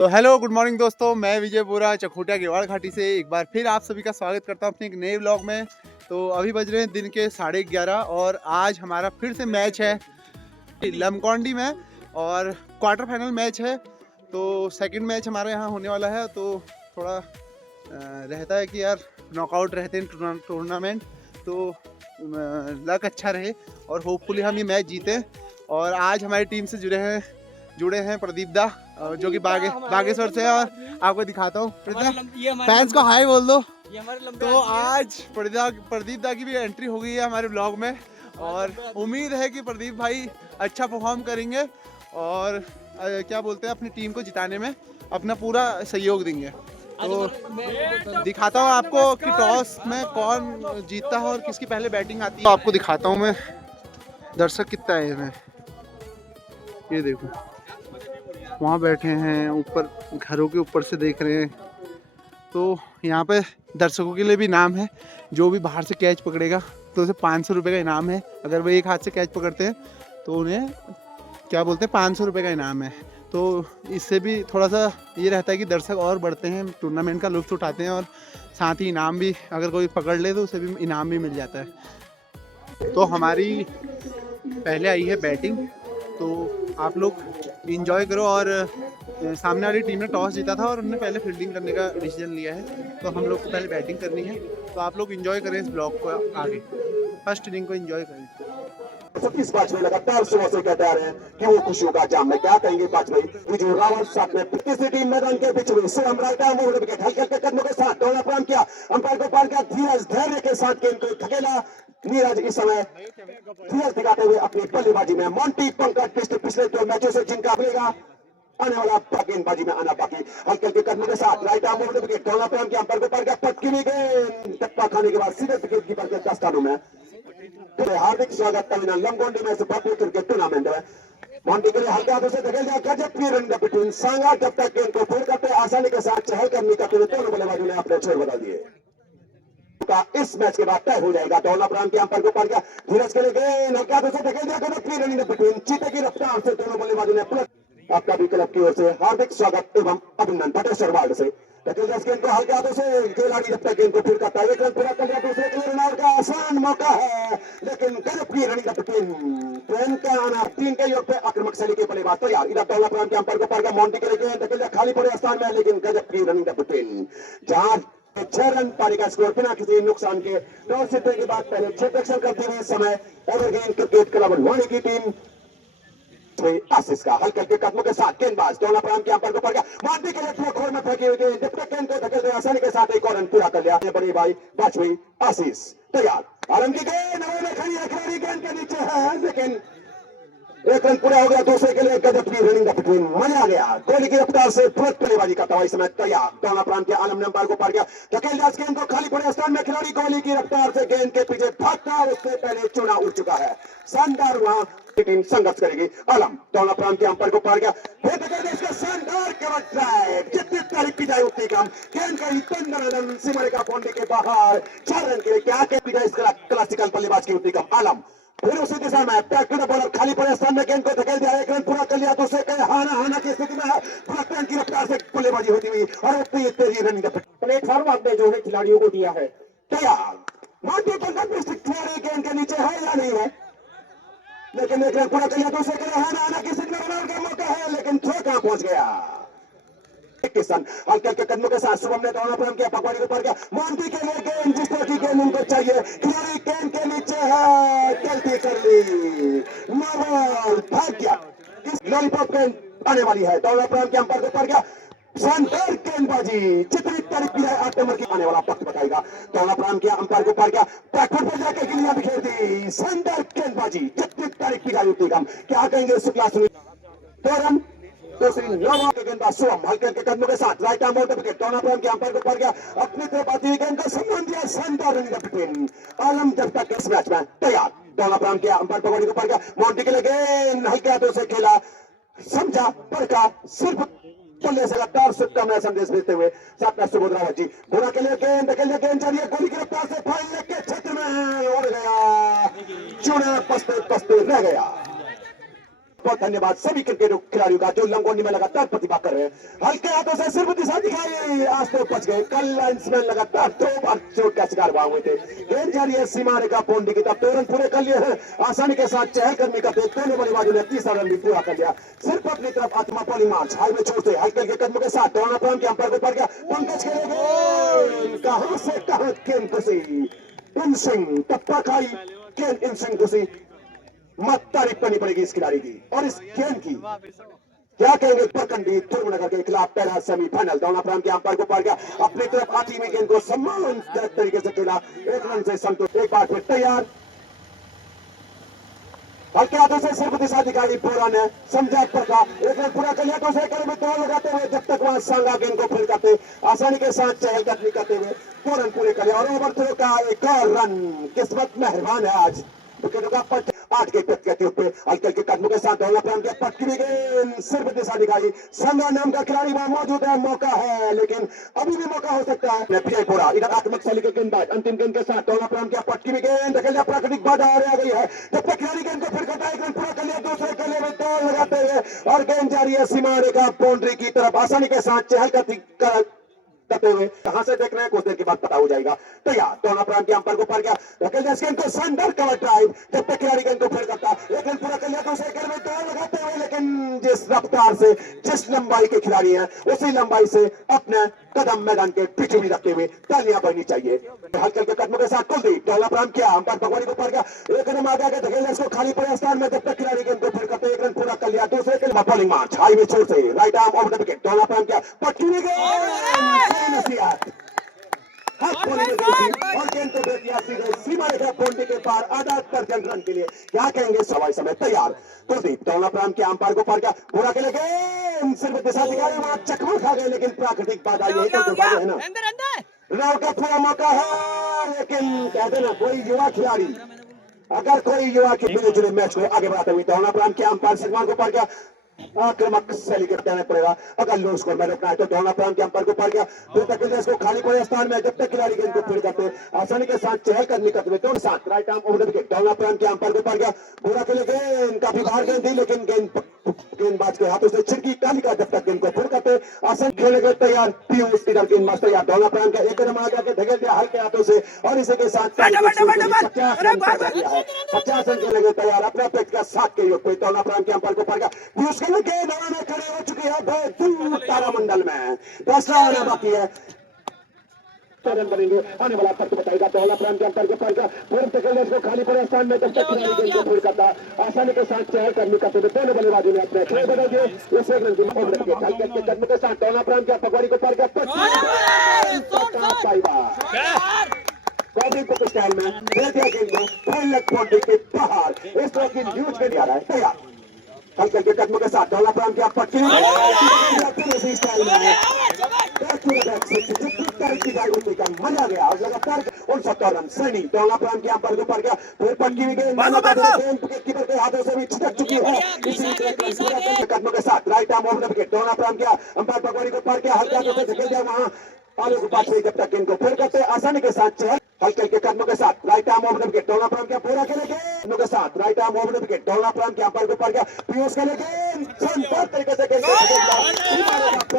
तो hello good morning दोस्तों, मैं विजय बोरा चकोटिया गेवाड़ घाटी से एक बार फिर आप सभी का स्वागत करता हूं अपने एक नए व्लॉग में। तो अभी बज रहे हैं दिन के 11:30 और आज हमारा फिर से मैच है लमकौंडी में और क्वार्टर फाइनल मैच है। तो सेकंड मैच हमारे यहाँ होने वाला है। तो थोड़ा रहता है कि यार नॉकआउट रहते हैं टूर्नामेंट, तो लक अच्छा रहे और होपफुली हम ये मैच जीतें। और आज हमारी टीम से जुड़े हैं प्रदीप दा, जो कि बागेश्वर से। और आपको दिखाता हूँ, फैंस को हाय बोल दो। तो आज प्रदीप दा की भी एंट्री हो गई है हमारे ब्लॉग में और उम्मीद है कि प्रदीप भाई अच्छा परफॉर्म करेंगे और क्या बोलते हैं अपनी टीम को जिताने में अपना पूरा सहयोग देंगे। तो दिखाता हूँ आपको कि टॉस में कौन जीतता है और किसकी पहले बैटिंग आती है। तो आपको दिखाता हूँ मैं दर्शक कितना है इसमें, ये देखो वहाँ बैठे हैं ऊपर, घरों के ऊपर से देख रहे हैं। तो यहाँ पे दर्शकों के लिए भी इनाम है, जो भी बाहर से कैच पकड़ेगा तो उसे 500 रुपये का इनाम है। अगर वो एक हाथ से कैच पकड़ते हैं तो उन्हें क्या बोलते हैं 500 रुपये का इनाम है। तो इससे भी थोड़ा सा ये रहता है कि दर्शक और बढ़ते हैं, टूर्नामेंट का लुत्फ़ उठाते हैं और साथ ही इनाम भी अगर कोई पकड़ ले तो उसे भी इनाम भी मिल जाता है। तो हमारी पहले आई है बैटिंग, तो आप लोग इंजॉय करो। और सामने वाली टीम ने टॉस जीता था और उन्होंने पहले फील्डिंग करने का डिसीजन लिया है, तो हम लोग को पहले बैटिंग करनी है। तो आप लोग इंजॉय करें इस ब्लॉग को, आगे फर्स्ट इनिंग को इंजॉय करें। 26 मैच में लगातार सुबह से कहते आ रहे हैं कि वो खुशियों का जाम में क्या कहेंगे बाजपेयी विजय रावत साथ में तीसरी टीम मैदान के बीच में शिवम रायटा मोड़ विकेट हल्के हल्के कदमों के साथ दौड़ा प्रारंभ किया, अंपायर को पार किया, धीरज धैर्य के साथ गेंद को धकेला। नीरज इस समय धीरज दिखाते हुए अपनी बल्लेबाजी में मॉन्टी पंकज पिछले 2 मैचों से जिनका मिलेगा आने वाला गेंदबाजी में आना बाकी, हल्के हल्के कदमों के साथ राइटा मोड़ विकेट दौड़ा प्रारंभ किया, अंपायर को पार किया, पटकी गेंद टप्पा खाने के बाद सीधे विकेट कीपर के दस्तानों में। हार्दिक स्वागत तमिलनाडु लमगोंडी में भरपूर क्रिकेट टूर्नामेंट है। मॉन्टी के लिए हल्के हाथों से धकेल दिया, गजब की रन बिटवीन सांगा जब तक गेंद को फोड़ करते आसानी के साथ चहल करनी करते हुए दोनों बल्लेबाजों ने अपने छोर बदल दिए। इस मैच के बाद तय हो जाएगा। दौला प्रांत के अंपायर को पार किया, धीरज के लिए गेंद हल्के हाथों से धकेल दिया, गजब की रन बिटवीन चीते की रफ्तार से दोनों बल्लेबाजों ने आपका भी क्लब की ओर से हार्दिक स्वागत एवं अभिनंदन भटेश्वर वार्ड से। गेंद को हल्के हाथों से खिलाड़ी जब तक गेंद को फिर करता है, एक रन पूरा कर लिया, दूसरे के लिए रनआउट का आसान मौका है, लेकिन गजब की रनिंग ट्रेन का आना 3 के योग पे आक्रमक शैली के बल्लेबाज तैयार। इधर दौला प्रांत के अंपायर को पार किया, मॉन्टी के लिए गेंद खाली पड़े स्थान में, लेकिन गजब की रनिंग जहां 6 रन पारी का स्कोर बिना किसी नुकसान के टॉस जीतने के बाद पहले 6 रन करते हुए समय एवरग्रीन क्रिकेट क्लब वाणी की टीम आशीष का हल्के हल्के कदमों के साथ गेंदबाज दौला प्रांत के अंपायर को पड़ गया, मॉन्टी के लिए खोर में फेंकी हुई गेंद जब तक गेंद को धकेलते आसानी के साथ एक और रन पूरा कर लिया। बड़ी भाई वाजपेयी आशीष तैयार, आरंभ की गेंद हवा में खड़ी है, खिलाड़ी गेंद के नीचे है, लेकिन एक रन पूरा हो गया, दूसरे के लिए गजब की रनिंग बिटवीन मजा आ गया, गोली की रफ्तार से तुरंत बल्लेबाजी करता हुआ इस समय तैयार। दौला प्रांत के आलम ने अंपायर को पार किया, धकेलदाज गेंद को खाली पड़े स्थान में, खिलाड़ी गोली की रफ्तार से गेंद के पीछे भागता, उससे पहले चुना उड़ चुका है, शानदार वहां टीम संघर्ष करेगी। आलम दौला प्रांत के अंपायर को पार किया, शानदार कवर ड्राइव, जितनी तारीफ की जाए उतनी कम, गेंद का 15 रन सीमा रेखा बाउंड्री के बाहर, 4 रन के लिए क्या कहती है इस क्लासिकल बल्लेबाज की उतनी कम। आलम फिर उसी दिशा में बैकवर्ड बॉलर खाली पड़े स्थान में गेंद को धकेल दिया, एक रन पूरा कर लिया, दूसरे के हाना की स्थिति में है, की रफ्तार से बल्लेबाजी होती हुई और उतनी तेजी रनिंग प्लेटफॉर्म आपने जो है खिलाड़ियों को दिया है तैयार। मॉन्टी खिलाड़ी गेंद के नीचे है या नहीं है, लेकिन एक रन पूरा कर लिया, दूसरे के लिए हाना की स्थिति में का मौका है, लेकिन थ्रो कहां पहुंच गया। किसान हल्के हल्के कदमों के साथ शुभम ने दौड़ा प्रारंभ किया, पकवाड़ी को पार किया, मॉन्टी के लिए गेंद जिस तरह की गेंद उनको चाहिए, खिलाड़ी गेंद के नीचे है, गलती कर ली, नॉबल भाग गया, इस लॉलीपॉप गेंद आने वाली है। दौड़ा प्रारंभ किया, अंपायर को पार किया, शानदार गेंदबाजी, जितनी तारीफ की है 8 नंबर की आने वाला वक्त बताएगा। दौड़ा प्रारंभ किया, अंपायर को पार किया, बैकवर्ड पर जाकर गिलियां बिखेर दी, शानदार गेंदबाजी, जितनी तारीफ की जाए उतनी कम, क्या कहेंगे शुक्ला सुनील। 2 रन दूसरी नौवां के गेंदबाज शिवम हल्के हल्के कदमों के साथ राइट आर्म आउट विकेट, दौड़ा प्रारंभ किया, अंपायर को पार किया, अपनी तरफ आती हुई गेंद को सम्मान दिया, शानदार रनिंग बिटवीन आलम जब तक इस मैच में तैयार। दौड़ा प्रारंभ किया, अंपायर पकवाड़ी को पार किया, मॉन्टी के लिए गेंद हल्के हाथों से खेला, समझा पड़का, सिर्फ बल्ले से लगातार सुट्टा में संदेश भेजते हुए साथ में सुबोध रावत जी बुरा के लिए गेंद जारी है, गोली की रफ्तार से फाइनल के क्षेत्र में उड़ गया, चुने पसते रह गया। बहुत धन्यवाद सभी क्रिकेट खिलाड़ियों का जो लंगोनी में लगातार प्रतिभा कर रहे हैं। हल्के हाथों से सिर्फ दिशा दिखाई, आज तो बच गए। कल लाइन्समैन लगातार 2 बार चोट का शिकार हुए थे। गेंद जा रही है सीमा रेखा बाउंड्री की तरफ, 2 रन पूरे कर लिए हैं। आसानी के साथ चहलकदमी करते दोनों बल्लेबाजों ने 30 रन भी पूरा कर लिया। सिर्फ अपनी तरफ आत्मा बॉलिंग मार्च हाई में छोड़ते हल्के के कदमों के साथ दोनों प्राण के अंपायर को पड़ गया। पंकज खेलेंगे कहां से कहां गेंद घुसी, इन सिंह टप्पा खाई गेंद, इन सिंह घुसी। मत तारीफ करनी पड़ेगी इस खिलाड़ी की और इस गेंद की। क्या कहेंगे परकंडी तुर्कनगर के खिलाफ पहला सेमीफाइनल, दोनों प्रांत के अंपायर को पार गया। अपनी तरफ आती हुई गेंद को सम्मानजनक तरीके से खेला, 1 रन से संतुष्ट। एक बार फिर तैयार, हल्के हाथों से सिर्फ दिशा दिखाई बोरा ने समझा पड़ता, 1 रन पूरा कर लिया। दूसरे कड़े में 2 लगाते हुए जब तक वहां सांगा गेंद को फिर करते आसानी के साथ चहलकदमी करते हुए 2 रन पूरे कर लिया और ओवर थ्रो का एक और रन। किस्मत मेहरबान है आज, विकेटों का पट 8 के पट के ऊपर हल्के के कदमों के साथ दोनों प्रांत के पट की गेंद सिर्फ दिशा दिखाई। संगा नाम का खिलाड़ी वहां मौजूद है, मौका है लेकिन अभी भी मौका हो सकता है। विजयपुरा इधर आक्रमक शैली के गेंदबाज अंतिम गेंद के साथ दोनों प्रांत के पट की गेंद खेलने प्राकृतिक बाधा आ गई है। जब तक खिलाड़ी गेंद को फिर करता है 1 रन पूरा कर लिया। दूसरे कले में 2 लगाते हुए और गेंद जा रही है सीमा रेखा बाउंड्री की तरफ, आसानी के साथ चहलकदमी करते हुए। कहां से देख रहे हैं कुछ देर के बाद पता हो जाएगा। तैयार, दोनों प्रांत के अंपायर को पार गया। गेंद को सैंडर कवर ड्राइव, जब तक खिलाड़ी गेंद को फिर करता 1 रन पूरा कर लिया। दूसरे गेंद में 2 लगाते हुए लेकिन जिस रफ्तार से जिस लंबाई के खिलाड़ी हैं उसी लंबाई से अपने कदम मैदान के पीछे भी रखते हुए तालियां बजनी चाहिए। हल्के के कदमों के साथ कुलदीप दोनों प्रांत किया, अंपायर भगवानी को पार गया। 1 रन आगे आगे धकेलने इसको खाली पड़े स्थान में, जब तक खिलाड़ी गेंद को फिर करते 1 रन पूरा कर लिया। दूसरे के बॉलिंग मार्च हाई में छोड़ से right arm over the wicket, दोनों प्रांत किया पटकी और गेंद को दे दिया सीधे सीमा रेखा बाउंड्री के पार आधा दर्जन रन के लिए। क्या कहेंगे सवाई समय तैयार, कुलदीप दोनों प्रांत के अंपायर को पार गया। पूरा के लिए सिर्फ दिशा दिखाई, वहां चकमा खा गए लेकिन प्राकृतिक बाधा यही तो दुर्भाग्य है ना। राव का पूरा मौका है लेकिन कहते ना कोई युवा खिलाड़ी, अगर कोई युवा के मिले जुले मैच को आगे बढ़ाते हुए दोनों प्रांत के अंपायर सलमान को पार गया। आक्रमक शैली के कहना पड़ेगा, अगर लो स्कोर में रोकना है तो दोनों प्रांत के अंपायर को पार गया। फिर तक इसको खाली पड़े स्थान में, जब तक खिलाड़ी गेंद को फिर करते आसानी के साथ चहलकदमी करते हुए दोनों साथ right arm over the wicket, दोनों प्रांत के अंपायर को पार गया। पूरा के लिए गेंद काफी बाहर गेंद थी लेकिन गेंदबाज के हाथों से छिड़की काली का, जब तक गेंद को फिर करते आसान खेलने के तैयार। पीयूष इधर गेंदबाज तैयार, दोनों प्रांत का 1 रन आगे धकेल दिया हल्के हाथों से और इसी के साथ 50 रन खेलने के तैयार। अपने पेट का 7 के योग पे दोनों प्रांत के अंपायर को पार गया। पीयूष के लिए खड़े हो चुकी है दूर तारामंडल में, 10 रन बाकी है। रन बनेंगे आने वाला तक बताएगा। दोनों प्रांत के अंपायर के पार गया, को खाली पड़े स्थान में, जब तक खिलाड़ी गेंद को फिर करता आसानी के साथ चहलकदमी करते हुए दोनों बल्लेबाजों ने अपने खेल बदल दिए। इस 1 रन की कदम के साथ दोनों प्रांत के पगवाड़ी को पार गया। स्टाइल में गेंद को के बाहर इस तरह की न्यूज के दिया रहा है। तैयार, हल्के के कदमों के साथ दोनों प्रांत की पटकी स्टाइल में मजा गया और लगातार 69 रन सैनी दोनों प्रांत के अंपायर को पार गया। फिर पटकी हुई गेंद कीपर के हाथों से भी छिटक चुकी है। इसी कदमों के साथ right arm over the wicket, दोनों प्रांत के अंपायर पगवाड़ी को पार किया, हल्के हाथों से धकेल दिया वहां आलू के पास जब तक गेंद को फिर करते आसानी के साथ चहल हल्के के कदमों के साथ right arm over the wicket, दोनों प्रांत के पूरा खेलेंगे के साथ right arm over the wicket, दोनों प्रांत के अंपायर को पार गया। पीयूष के लिए शानदार तरीके से गेंद को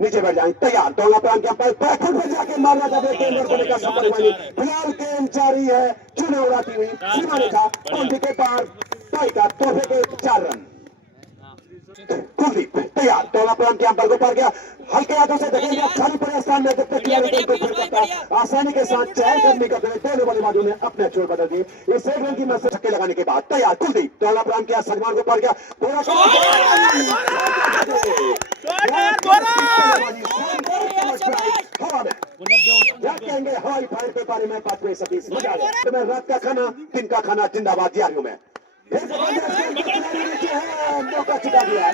नीचे बैठ जाए। तैयार, दोनों प्रांत के अंपायर बैकफुट में जाके मारना चाहते का संपर्क बनी। फिलहाल गेंद जारी है, चुने उड़ाती हुई सीमा रेखा बाउंड्री के पार, टाई का तोहफे के 4 रन। कुलदीप तैयार, दोनों प्रांत के अंपायर को पार गया। हल्के हाथों से धकेल दिया खाली पड़े स्थान में, जब तक खिलाड़ी गेंद को फिर करता आसानी के साथ चहलकदमी करते हुए दोनों बल्लेबाजों ने अपने छोर बदल दिए। इस 1 रन की मदद से छक्के लगाने के बाद तैयार, कुलदीप दोनों प्रांत के सलमान को पार गया। पूरा क्या कहेंगे हवाई फायर के बारे में बात में सतीश मजा आ गया। रात का खाना दिन का खाना जिंदाबाद यारियों में मौका छुड़ा दिया,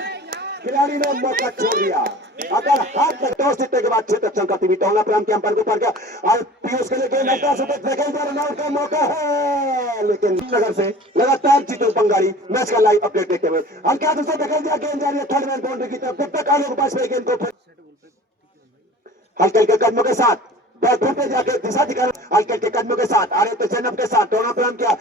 खिलाड़ी ने मौका छोड़ दिया। अगर हाथ तक टॉस जीतने के बाद 6 तक चल करती दोनों प्रांत के अंपायर को पार गया और पीयूष के लिए रनआउट का मौका है लेकिन नगर से लगातार जीतू बंगाली मैच का लाइव अपडेट देखते हुए हल्के हाथों से धकेल दिया। गेंद जा रही है थर्ड मैन बाउंड्री की तरफ, जब तक आलोक पास में गेंद को हल्के हल्के कदमों के साथ बैठे पे जाके दिशा दिखाना हल्के के कदमों के साथ आ रहे तो जन्नत के साथ दोनों प्रणाम किया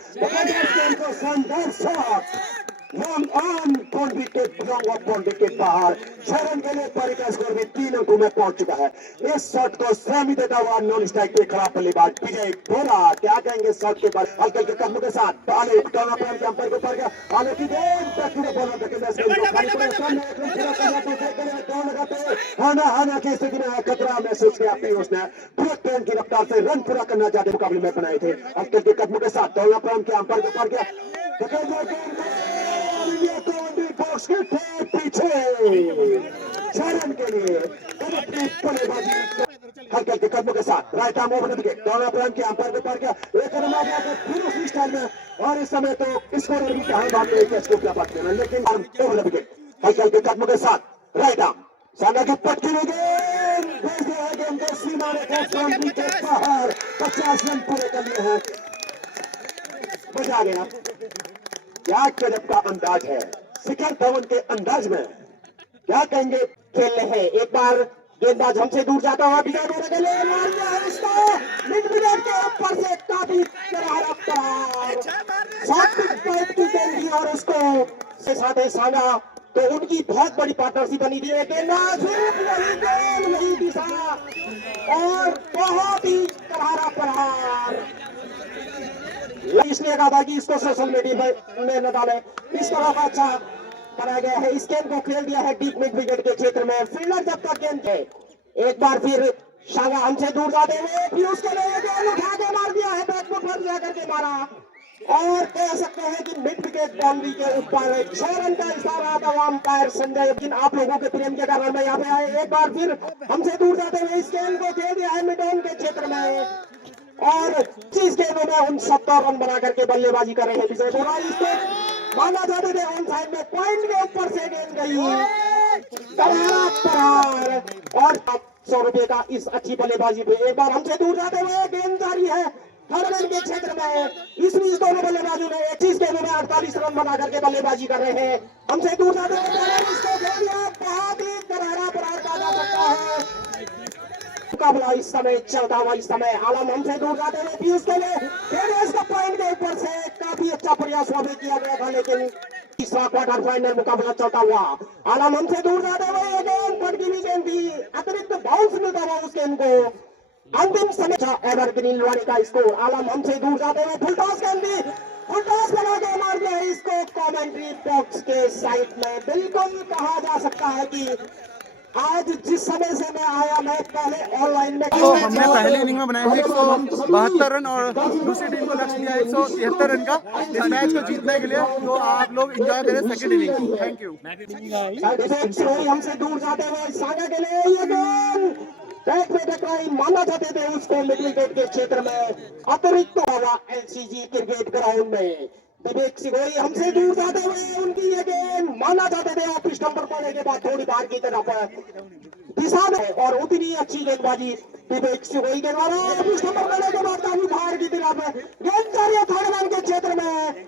शानदार शॉट ऑन बाउंड्री के बाउंड्री के बाहर 6 रन के लिए पारी का स्कोर भी 3 अंकों में पहुंच चुका है। इस शॉट को सलामी देता हुआ नॉन स्ट्राइक पे खड़ा बल्लेबाज विजय बोरा क्या कहेंगे शॉट के बाद हल्के के कदमों के साथ आले दोनों प्रणाम के अंपायर को पड़ गया आले की गेंद बैठने बॉलर के मैच को खाली पड़े सामने एक रन पूरा कर दिया दूसरे के लिए दौड़ लगाते हाना की स्थिति में खतरा महसूस किया अपनी उसने बुलेट ट्रेन की रफ्तार से रन पूरा करना चाहते मुकाबले में बनाए थे हल्के के कदमों के साथ दोनों प्रणाम के अंपायर को पड़ गया बॉक्स के ठीक पीछे 6 रन के लिए हल्के के कदमों के साथ राइट आर्म ओवर विकेट दोनों प्रणाम के अंपायर को पड़ गया एक रन आ गया फिर उसी स्टाइल में और इस समय तो स्कोर भी कहां बात है कैच को क्या बात करना लेकिन ओवर विकेट हल्के के कदमों के साथ राइट आर्म सामने की पटकी में गेंद भेज दिया है गेंद को सीमा रेखा बाउंड्री के बाहर 50 रन पूरे कर लिए हैं। मजा आ गया क्या गजब का अंदाज है शिखर धवन के अंदाज में क्या कहेंगे खेल रहे हैं एक बार गेंदबाज हमसे दूर जाता हुआ विजय बोरा के लिए मार दिया है इसको मिड विकेट के ऊपर से काफी करारा पार शॉट पॉइंट की गेंद दी और उसको से साथ है सांगा तो उनकी बहुत बड़ी पार्टनरशिप बनी थी गेंदबाज वही दिशा और बहुत ही करारा प्रहार इसलिए कहा था कि इसको सोशल मीडिया में न डाले इस तरह अच्छा कराया गया है इस गेंद को खेल दिया है डीप मिड विकेट के क्षेत्र में फील्डर जब तक गेंद है एक बार फिर शांगा हमसे दूर जाते हुए फिर उसके लिए गेंद उठा के मार दिया है बैट में फंस जा करके मारा और कह सकते हैं कि मिड विकेट बाउंड्री के ऊपर 6 रन का इशारा था अंपायर संजय लेकिन आप लोगों के प्रेम के कारण मैं यहाँ पे आए एक बार फिर हमसे दूर जाते हुए इस गेंद को खेल दिया है मिड ऑन के क्षेत्र में और 30 गेंदों में 69 रन बना करके बल्लेबाजी कर रहे हैं विजय बोरा इसको माना जाते थे ऑन साइड में पॉइंट के ऊपर से गेंद गई करारा प्रहार और 100 रुपए का इस अच्छी बल्लेबाजी पे एक बार हमसे दूर जाते हुए गेंद जारी है हर रन के क्षेत्र में इस बीच दोनों बल्लेबाजों ने 21 गेंदों में 48 रन बना करके बल्लेबाजी कर रहे हैं हमसे दूर जाते हुए इसको खेल दिया बहुत ही करारा प्रहार कहा जा सकता है मुकाबला इस समय चलता हुआ इस समय आलम हमसे दूर जाते हुए पीयूष के लिए फिर इसका पॉइंट के ऊपर से काफी अच्छा प्रयास वहां किया गया था लेकिन तीसरा क्वार्टर फाइनल मुकाबला चलता हुआ आलम हमसे दूर जाते हुए गेंद पटकी हुई गेंद थी अतिरिक्त बाउंस मिलता हुआ उस गेंद को अंतिम समय एवरग्रीन लड़ाई का स्कोर आलम हमसे दूर जाते हुए फुल टॉस गेंद थी फुल टॉस बना के मार दिया इसको कमेंट्री बॉक्स के साइड में बिल्कुल कहा जा सकता है कि आज जिस समय से मैं आया मैं पहले ऑनलाइन में तो हमने पहले इनिंग में बनाया है 172 रन और दूसरी टीम को लक्ष्य दिया है 173 रन का इस मैच को जीतने के लिए तो आप लोग एंजॉय करें सेकंड इनिंग थैंक यू हमसे दूर जाते हुए सागा के लिए ये गेंद बैट पे टकराई माना जाते थे उसको मिड विकेट के क्षेत्र में अतिरिक्त हवा एलसीजी क्रिकेट ग्राउंड में विवेक सिगोई हमसे दूर जाते हुए उनकी ये गेंद माना जाते थे ऑफ स्टंपर पड़ने के बाद थोड़ी बाहर की तरफ दिशा में और उतनी अच्छी गेंदबाजी विवेक सिगोई के द्वारा ऑफ स्टंपर पड़ने के बाद काफी बाहर की तरफ गेंद जा रही है थर्ड मैन के क्षेत्र में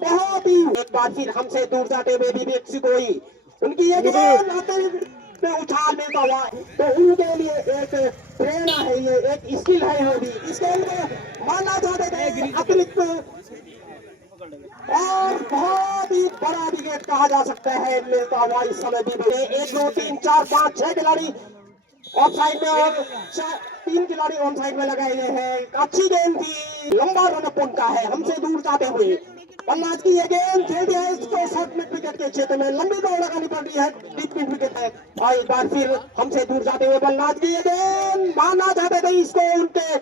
बहुत ही एक बार फिर हमसे दूर जाते हुए विवेक सिगोई उनकी ये गेंद पे उछाल मिलता हुआ तो उनके लिए एक प्रेरणा है ये एक स्किल है वो भी इस गेंद को माना जाते थे अतिरिक्त और बहुत ही बड़ा विकेट कहा जा सकता है मिलता हुआ इस समय भी 1 2 3 4 5 6 खिलाड़ी ऑफ साइड में और 3 खिलाड़ी ऑन साइड में लगाए गए हैं अच्छी गेंद थी लंबा रन अप उनका है हमसे दूर जाते हुए बल्लाज की ये गेंद खेल दिया है इसको शॉर्ट मिड विकेट के क्षेत्र में लंबी दौड़ लगानी पड़ रही है डीप मिड विकेट है और एक बार फिर हमसे दूर जाते हुए बल्लाज की ये गेंद माना जाते थे इसको उनके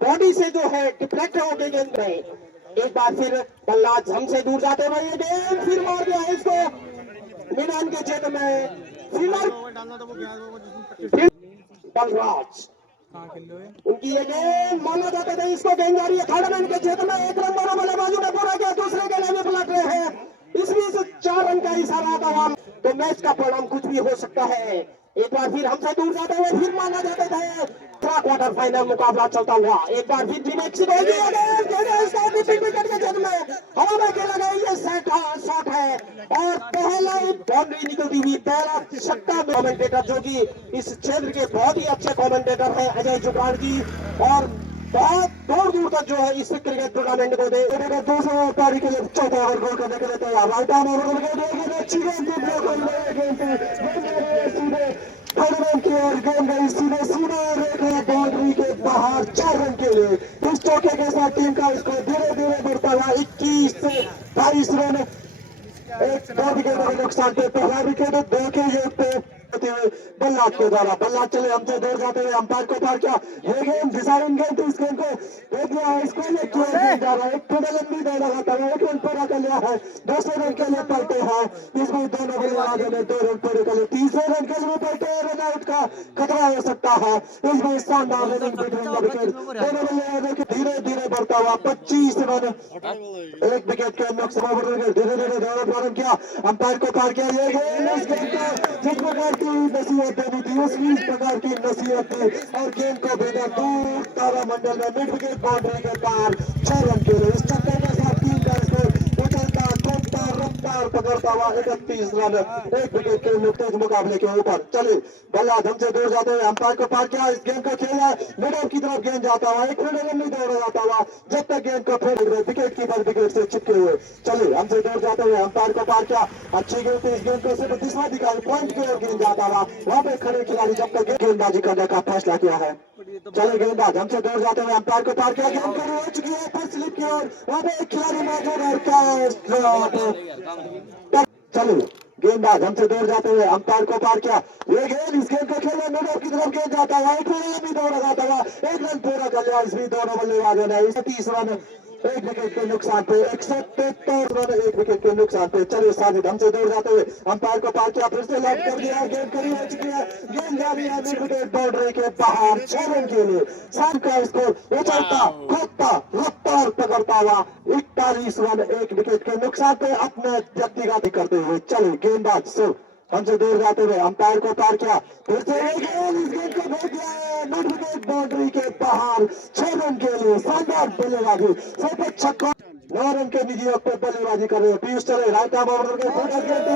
बॉडी से जो है डिफ्लेक्ट हो गई गेंद में एक बार फिर बल्लाज हमसे दूर जाते हुए ये गेंद फिर मार दिया है इसको मैदान के क्षेत्र में फील्डर बलराज उनकी ये गेंद माना जाता था इसको गेंद जा रही है थर्ड मैन के क्षेत्र में 1 रन दोनों बल्लेबाजों ने पूरा किया दूसरे के लिए पलट रहे हैं इस बीच 4 रन का इशारा था तो मैच का परिणाम कुछ भी हो सकता है एक बार फिर हमसे दूर जाते हुए फिर माना जाता है क्वार्टर फाइनल मुकाबला चलता हुआ। एक बार फिर जिम एक्सिट हो गया विकेट के जन्म में हवा में खेला गया ये शॉट है और पहला ही बाउंड्री निकलती हुई पहला छक्का। कमेंटेटर जो कि इस क्षेत्र के बहुत ही अच्छे कमेंटेटर हैं अजय जुगाड़ जी और बहुत दूर दूर तक जो है इस क्रिकेट टूर्नामेंट को देखेगा। दूसरा पारी के लिए चौथा ओवर गोल करने के लिए तैयार राइट आर्म ओवर की ओर गेंद गई सीधे सीधे रेखा बाउंड्री के बाहर 4 रन के लिए। इस चौके के साथ टीम का स्कोर धीरे धीरे बढ़ता हुआ 21 से 22 रन। एक 2 विकेट के नुकसान पे पहला विकेट 2 के योग पे बल्ला के द्वारा बल्ला चले हमसे दूर जाते हुए अंपायर को पार किया। ये गेम डिसाइडिंग गेम थी। इस गेम को देख लिया है इसको ले किया जा रहा है। एक थोड़ा लंबी दौड़ लगाता है 1 रन पूरा कर लिया है। दूसरे रन के लिए पलटे हैं इसमें दोनों बल्लेबाजों ने 2 रन पूरे कर लिए। तीसरे रन के लिए पलटे रन आउट का खतरा हो सकता है। इसमें शानदार रनिंग बिटवीन द विकेट दोनों बल्लेबाजों के धीरे धीरे बढ़ता हुआ 25 रन। एक विकेट के नुकसान धीरे धीरे दौड़ प्रारंभ किया अंपायर को पार किया। ये गेम इस गेम का जिस प्रकार की नसीहत देनी थी उसकी इस प्रकार की नसीहत थी और गेंद को भेजा दूर तारामंडल में मिड विकेट बाउंड्री के पार 6 रन के लिए। इस चक्कर के साथ टीम का स्कोर उछलता कूदता रफ्तार पकड़ता हुआ 31 रन। एक विकेट के नुकतेज मुकाबले के ऊपर चले बल्ला धम से दूर जाते हुए अंपायर को पार किया। इस गेंद को खेला मिड ऑफ की तरफ गेंद जाता हुआ 1 रन लंबी दौड़ जाता हुआ जब तक गेंद को फेंक विकेट कीपर विकेट से चिपके हुए चले हमसे दूर जाते हुए अंपायर को पार किया। अच्छी गेंद थी। इस गेंद को सिर्फ तीसरा दिखाई पॉइंट की ओर गेंद जाता रहा वहां पे खड़े खिलाड़ी जब तक गेंदबाजी करने का फैसला किया है। चले गेंदबाज हमसे दूर जाते हुए अंपायर को पार किया। गेंद करी हो चुकी है पर स्लिप की ओर वहां पे एक खिलाड़ी मौजूद है। चलो गेंदबाज हमसे दूर जाते हुए अंपायर को पार किया। ये गेंद इस गेंद को खेलने मिड ऑफ की तरफ गेंद जाता हुआ 1 रन लंबी दौड़ लगाता हुआ 1 रन पूरा कर लिया। इसमें दोनों बल्लेबाजों ने 30 रन। एक विकेट के नुकसान पे 173 रन। एक विकेट के नुकसान पे चलिए साजिद हमसे दूर जाते हुए अंपायर को पार किया। फिर से लॉक कर दिया। गेंद करी हो चुकी है। गेंद जा रही है मिड विकेट बाउंड्री के बाहर 6 रन के लिए। शाम का स्कोर उछलता कूदता रफ्तार पकड़ता हुआ 41 रन। एक विकेट के नुकसान पे अपने व्यक्तिगत करते हुए चले गेंदबाज सो हमसे दूर जाते हुए अंपायर को पार किया। फिर से इस गेंद को भेज दिया है मिड विकेट बाउंड्री के बाहर 6 रन के लिए। शानदार बल्लेबाजी सिर्फ छक्का 9 रन के निजी वक्त पर बल्लेबाजी कर रहे हैं पीयूष चले राइट आर्म ओवर के गेंद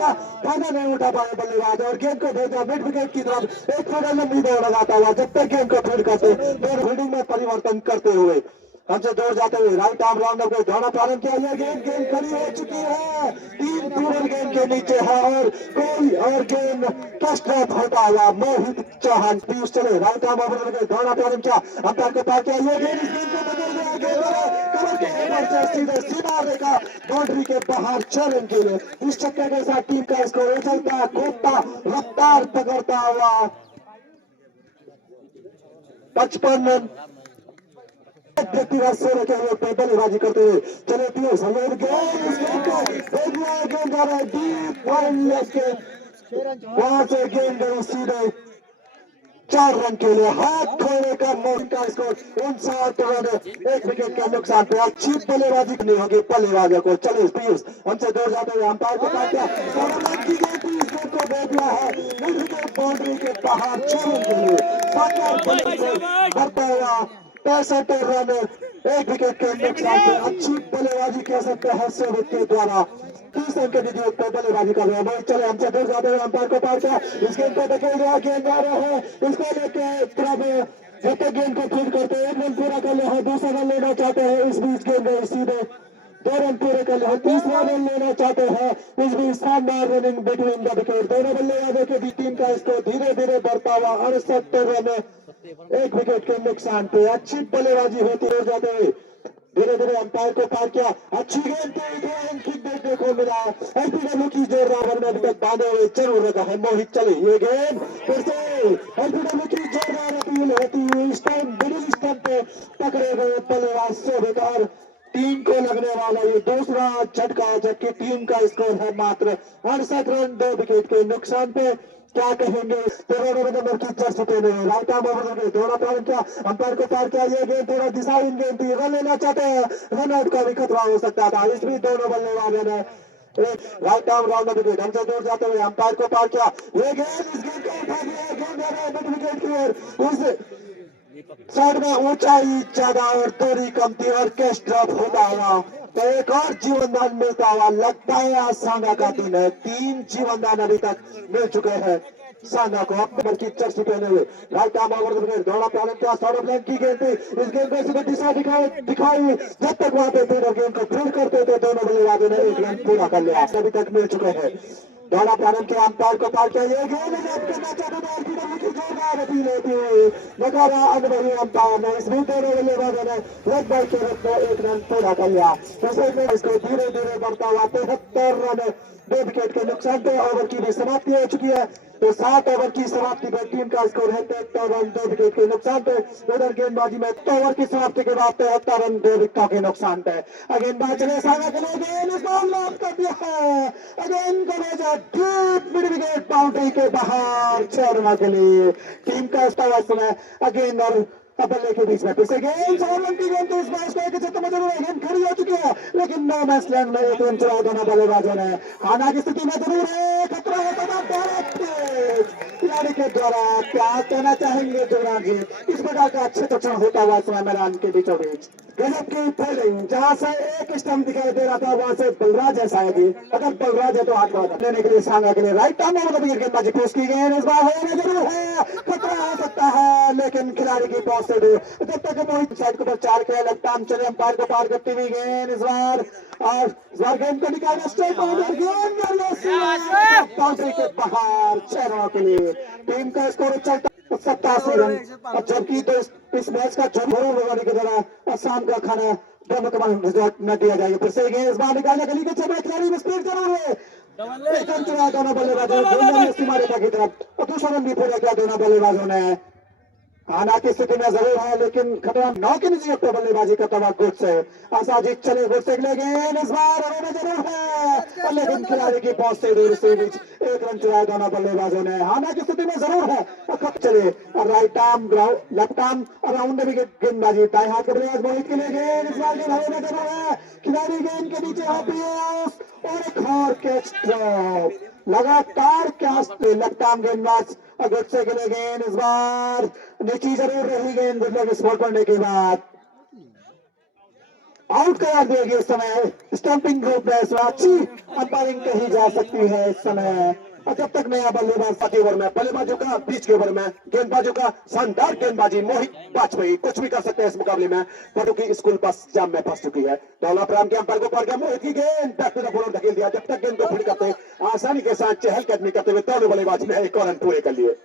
का फायदा नहीं उठा पाए बल्लेबाज और गेंद को भेजा मिड विकेट की तरफ 1 रन लंबी दौड़ लगाता हुआ जब तक गेंद को फील्ड करते फील्डिंग में परिवर्तन करते हुए हमसे दूर जाते हुए राइट आर्म राउंड पे दौड़ा प्रारंभ किया। यह गेंद खड़ी हो चुकी है 3 पूरे गेंद के नीचे है और कोई और गेंद कष्ट होता हुआ मोहित चौहान पीयूष चले राइट आर्म ओवर पे दौड़ा प्रारंभ किया अंपायर को पार किया। यह गेंद इस गेंद को बदल गया कमर के ऊपर से सीधे सीधा रेखा बाउंड्री के बाहर 6 रन के लिए। इस चक्कर के साथ टीम का स्कोर उछलता कूदता रफ्तार पकड़ता हुआ 55 रन। व्यक्तिगत 16 के ओवर पे बल्लेबाजी करते हुए चले पीयूष गेंद जा रहा है डीप पॉइंट लेफ्ट के वहां से गेंद गई सीधे 4 रन के लिए। हाथ खोलने का मौका स्कोर 59 रन। एक विकेट के नुकसान पे अच्छी बल्लेबाजी करनी होगी बल्लेबाजों को। चले पीयूष हमसे दूर जाते हुए अंपायर को पार किया। 16 रन की गेंद पीयूष को दे दिया है मिड विकेट बाउंड्री के बाहर 6 रन के लिए। बढ़ता हुआ 65 रन। एक विकेट के नुकसान पे अच्छी बल्लेबाजी कह सकते हैं सोवित के द्वारा 30 रन के निजी पर बल्लेबाजी कर रहे हैं। चले हमसे दूर जाते हुए अंपायर को पार किया। इस गेंद को धकेल दिया गेंद आ रहे हैं इसको लेके तरफ जब तक गेंद को फील्ड करते 1 रन पूरा कर ले दूसरा रन लेना चाहते हैं। इस बीच गेंद सीधे 2 रन पूरे कर ले तीसरा रन लेना चाहते हैं। इस बीच शानदार रनिंग बिटवीन द विकेट दोनों बल्लेबाजों के बीच टीम का स्कोर धीरे धीरे बढ़ता हुआ 68 रन। एक विकेट के नुकसान पे अच्छी बल्लेबाजी होती हो जाते हुए धीरे धीरे अंपायर को पार किया। अच्छी गेंद देखने को मिला। एलपीडब्ल्यू की जोर रावर में अभी तक बांधे हुए जरूर रखा है मोहित चले। ये गेंद फिर से एलपीडब्ल्यू की जोरदार अपील होती हुई स्टंप मिडिल स्टंप पे पकड़े गए बल्लेबाज सोवित और टीम को लगने वाला ये दूसरा झटका जबकि टीम का स्कोर है मात्र 68 रन 2 विकेट के नुकसान पे। क्या कहेंगे नंबर की जर्सी पहने हुए राइट आर्म ओवर दौड़ा प्रारंभ किया अंपायर को पार किया। ये गेंद थोड़ा दिशाहीन गेंद थी रन लेना चाहते हैं रन आउट का भी खतरा हो सकता था। इसमें दोनों बल्लेबाजों ने राइट आर्म राउंड विकेट हमसे दूर जाते हुए अंपायर को पार किया, ये गेंद इस गेंद को उठा दिया, गेंद मिड विकेट की ओर, उस साइड में ऊंचाई ज्यादा और दूरी कम थी और कैच ड्रॉप होता हुआ तो एक और जीवनदान मिलता हुआ लगता है आज सांगा का दिन है। 3 जीवनदान अभी तक मिल चुके हैं सांगा को अपने की जर्सी पहने हुए। Right arm over the wicket दौड़ा पालन किया, शॉर्ट ब्लैंक की गेंद थी, इस गेंद में सीधे दिशा दिखाई जब तक वहां पे फील्डर गेंद को फील्ड करते थे दोनों बल्लेबाजों ने एक रन पूरा कर लिया, अभी तक मिल चुके हैं। दौड़ा प्रारंभ किया, अंपायर को पार किया, ये गेंद जब करना चाहते थे की जोरदार अपील होती हुई नकारा अनुभवी अंपायर ने इस दोनों बल्लेबाजों ने लेग बाय के रूप में एक रन पूरा कर लिया। दूसरे में इसको धीरे धीरे बढ़ता हुआ 73 रन 2 विकेट के नुकसान पे ओवर की भी समाप्ति हो चुकी है। तो 7 ओवर की समाप्ति पर टीम का स्कोर है 73 रन 2 विकेट के नुकसान पे। उधर गेंदबाजी में 7 ओवर की समाप्ति के बाद 73 रन 2 विकेटों के नुकसान पे। गेंदबाज ने सांगा के लिए गेंद इस बॉल लॉक कर दिया है, अगेन को भेजा डीप मिड विकेट बाउंड्री के बाहर 6 रनों के लिए। टीम का समय अगेन और बल्ले के बीच में फिर से गेंद 4 रन की गेंद, तो इस मैच को एक छक्का में जरूर गेंद खड़ी हो चुकी है, लेकिन नो मैच लैंड में एक रन चुरा दोनों बल्लेबाजों ने। हाना की स्थिति में जरूर है, खतरा होता था खिलाड़ी के द्वारा। क्या कहना चाहेंगे जोरा जी, इस प्रकार का अच्छे क्षण होता हुआ समय मैदान के बीचों बीच गजब की फील्डिंग, जहां से एक स्टंप दिखाई दे रहा था वहां से बलराज है शायद, अगर बलराज है तो हाथ लेने के लिए सांगा के लिए right arm over the wicket गेंदबाजी पोस्ट की गई, इस बार होने जरूर है, खतरा हो सकता है, लेकिन खिलाड़ी की पहुंच से दूर। जब तक मोहित साइड के ऊपर 4 के लेफ्ट आर्म चले, अंपायर को पार करती हुई गेंद इस बार, और इस बार गेंद को निकालना स्ट्रेट बाउंड्री गेंद बाउंड्री के बाहर 6 रनों के लिए। टीम का स्कोर चलता 87 रन, जबकि तो इस मैच का जमहूर के द्वारा शाम का खाना दोनों के न दिया जाएगा। फिर से इस बार निकालने के लिए खिलाड़ी में स्पीड जरूर है, एक रन चुरा दोनों बल्लेबाजों की तरफ और दूसरा रन भी पूरा किया दोनों बल्लेबाजों ने। हाना की स्थिति में जरूर है, लेकिन खतरा 9 के नीचे पर बल्लेबाजी का तबाह गुट से आसाजीत चले गुट से गेंद इस बार होने जरूर है, लेकिन खिलाड़ी की पहुंच से दूर से बीच एक रन चुराया दोनों बल्लेबाजों ने। हाना की स्थिति में जरूर है, चले right arm left arm round wicket गेंदबाजी दाएं हाथ के बल्लेबाज मोहित के लिए गेंद इस बार गेंद होने जरूर है, खिलाड़ी गेंद के नीचे हाफिज और एक और कैच ड्रॉप, लगातार कैच लेफ्ट आर्म गेंदबाज गुस्से के लिए गेंद इस बार नीचे जरूर रही गेंद गुजर स्पोर्ट पड़ने के बाद आउट करार देगी। इस समय स्टंपिंग ग्रुप में अच्छी अंपायरिंग कही जा सकती है इस समय। और जब तक नया बल्लेबाज 7 ओवर में बल्लेबाजों का बीच के ओवर में गेंदबाजों का शानदार गेंदबाजी मोहित वाजपेयी कुछ भी कर सकते हैं इस मुकाबले में, पटो की स्कूल बस जाम में फंस चुकी है। दौला प्राम के अंपायर को पार किया, मोहित की गेंद बैक टू द बॉलर धकेल दिया, जब तक गेंद को फील्ड करते आसानी के साथ चहलकदमी करते हुए दोनों बल्लेबाज में एक और रन पूरे कर लिए।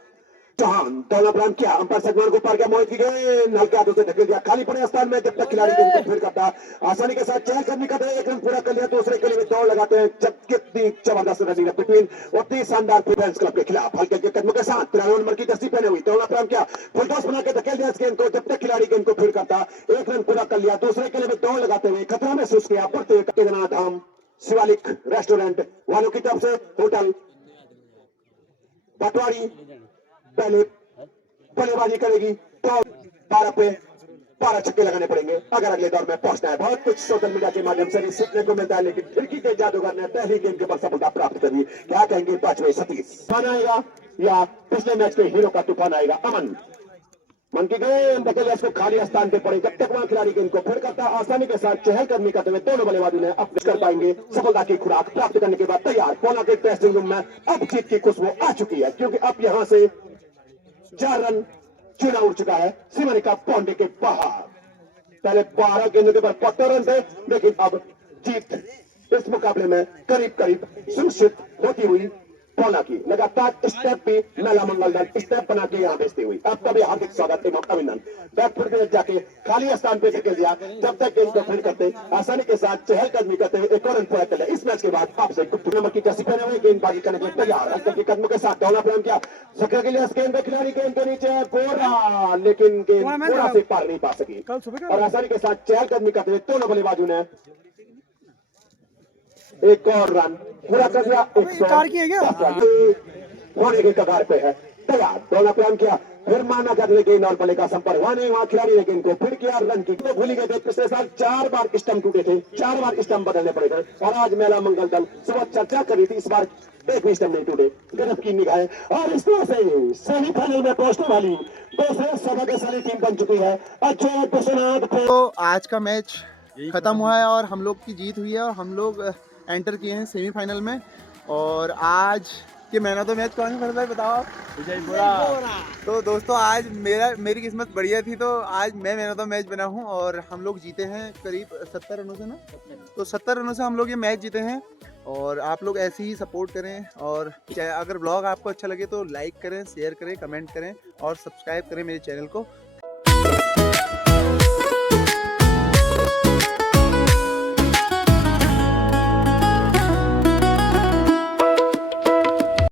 चौहान दौला प्राम किया, अंपायर सगवान को पार किया, मोहित की गेंद हल्के हाथों से धकेल दिया खाली पड़े स्थान में, जब तक खिलाड़ी गेंद को फील्ड करता आसानी के साथ चहलकदमी करते हुए एक रन पूरा कर लिया। दूसरे के लिए दौड़ लगाते हैं, जब कितनी जबरदस्त रनिंग है बिटवीन उतनी शानदार प्रिफरेंस क्लब के खिलाफ हल्के के कदमों के साथ 93 नंबर की जर्सी पहने हुई दौला प्राम किया, फुल टॉस बना के धकेल दिया इस गेंद को, जब तक खिलाड़ी गेंद को फील्ड करता एक रन पूरा कर लिया। दूसरे के लिए दौड़ लगाते हुए खतरा महसूस किया, बढ़ते हुए केदारनाथ धाम शिवालिक रेस्टोरेंट वालों की तरफ से होटल पटवारी पहले बल्लेबाजी करेगी तो 12 पे 12 छक्के लगाने पड़ेंगे अगर अगले दौर में पहुंचना है। बहुत कुछ सोशल मीडिया के माध्यम से भी सीखने को मिलता है, लेकिन खिड़की के जादूगर ने पहली गेंद के पर सफलता प्राप्त कर ली। क्या कहेंगे वाजपेयी सतीश, तूफान आएगा या पिछले मैच के हीरो का तूफान आएगा? अमन मन की गेंद धकेलिया इसको खाली स्थान पे पड़े, जब तक वहां खिलाड़ी गेंद को फिर करता आसानी के साथ चहलकदमी करते हुए दोनों बल्लेबाजों ने अपने कर पाएंगे सफलता की खुराक प्राप्त करने के बाद तैयार। कोना के टेस्टिंग रूम में अब जीत की खुशबू आ चुकी है, क्योंकि अब यहां से 4 रन चुना उड़ चुका है सीमारेखा बाउंड्री के बाहर। पहले 12 गेंदों के बाद 72 रन थे, लेकिन अब जीत इस मुकाबले में करीब करीब सुनिश्चित होती हुई कोना की लगातार स्टेप भी मेला मंगलदन स्टेप बना के यहाँ भेजती हुई। अब तभी हार्दिक स्वागत एवं अभिनंदन बैकफुट में जाके खाली स्थान पे धकेल दिया, जब तक गेंद को फील्ड करते आसानी के साथ चहलकदमी करते हुए एक और रन पूरा कर लिया। इस मैच के बाद आपसे गुप्त नंबर की जर्सी पहने हुए गेंदबाजी करने के लिए तैयार अंकल के कदमों के साथ दौला प्रारंभ किया, सके के लिए गेंद खिलाड़ी गेंद के नीचे बोरा, लेकिन गेंद बोरा से पार नहीं पा सकी और आसानी के साथ चहलकदमी करते हुए दोनों बल्लेबाजों ने एक और रन पूरा कर दिया। 110 होने के कगार पे है तैयार, दौड़ा प्लान किया, फिर माना करने गेंद और बल्ले का संपर्क हुआ नहीं, वहां खिलाड़ी ने गेंद को फिर किया, रन की तो भूल गए थे। पिछले साल 4 बार स्टंप टूटे थे, 4 बार स्टंप बदलने पड़े थे, और आज मेला मंगल दल सुबह चर्चा करी थी, इस बार एक भी स्टंप नहीं टूटे, गजब की निगाहें। और इस तरह से सेमीफाइनल में पहुंचने वाली दूसरे सभाग्यशाली टीम बन चुकी है अजय विश्वनाथ। तो आज का मैच खत्म हुआ है और हम लोग की जीत हुई है और हम लोग एंटर किए हैं सेमीफाइनल में। और आज के मैन ऑफ द मैच कौन है फरद भाई, बताओ आप? विजय बोरा। तो दोस्तों आज मेरी किस्मत बढ़िया थी, तो आज मैं मैन ऑफ द मैच बना हूं और हम लोग जीते हैं करीब 70 रनों से ना। तो 70 रनों से हम लोग ये मैच जीते हैं। और आप लोग ऐसे ही सपोर्ट करें, और अगर ब्लॉग आपको अच्छा लगे तो लाइक करें, शेयर करें, कमेंट करें और सब्सक्राइब करें मेरे चैनल को।